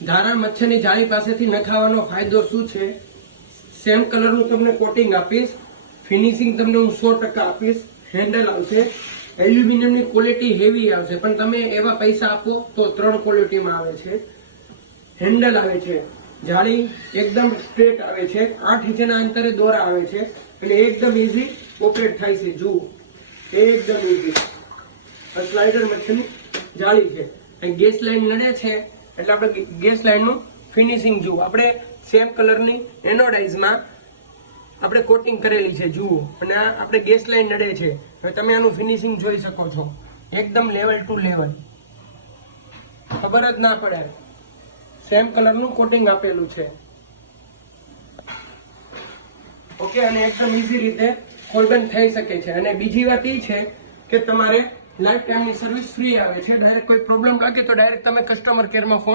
ધારા મચ્છરની જાળી પાસેથી નખાવાનો ફાયદો શું છે? સેમ કલરનું તમને કોટિંગ આપીશ, ફિનિશિંગ તમને હું 100% આપીશ, હેન્ડલ આવશે, એલ્યુમિનિયમની ક્વોલિટી હેવી આવશે, પણ તમે એવા પૈસા આપો તો 3 ક્વોલિટીમાં આવે છે. હેન્ડલ આવે છે, જાળી એકદમ સ્ટ્રેટ આવે છે, 8 ઇંચના અંતરે દોરા આવે છે, એટલે એકદમ ઈઝી ઓપરેટ થાય છે. જુઓ, એકદમ ઈઝી. આ સ્લાઇડર મચ્છરની જાળી છે. ગેસ લાઈન નડે છે એટલે આપણે ગેસ લાઈનનું ફિનિશિંગ જુઓ. આપણે સેમ કલરની એનોડાઇઝમાં આપણે કોટિંગ કરેલી છે. જુઓ, અને આ આપણે ગેસ લાઈન નડે છે. હવે તમે આનું ફિનિશિંગ જોઈ શકો છો, એકદમ લેવલ ટુ લેવલ, ખબર જ ના પડે. સેમ કલરનું કોટિંગ આપેલું છે. ઓકે, અને એકદમ ઈઝી રીતે ખોલબંધ થઈ શકે છે. અને બીજી વાત એ છે કે તમારે લાઈફ ટાઈમની સર્વિસ ફ્રી આવે છે. ડાયરેક્ટ કોઈ પ્રોબ્લેમ લાગે તો ડાયરેક્ટ તમે કસ્ટમર કેરમાં ફોન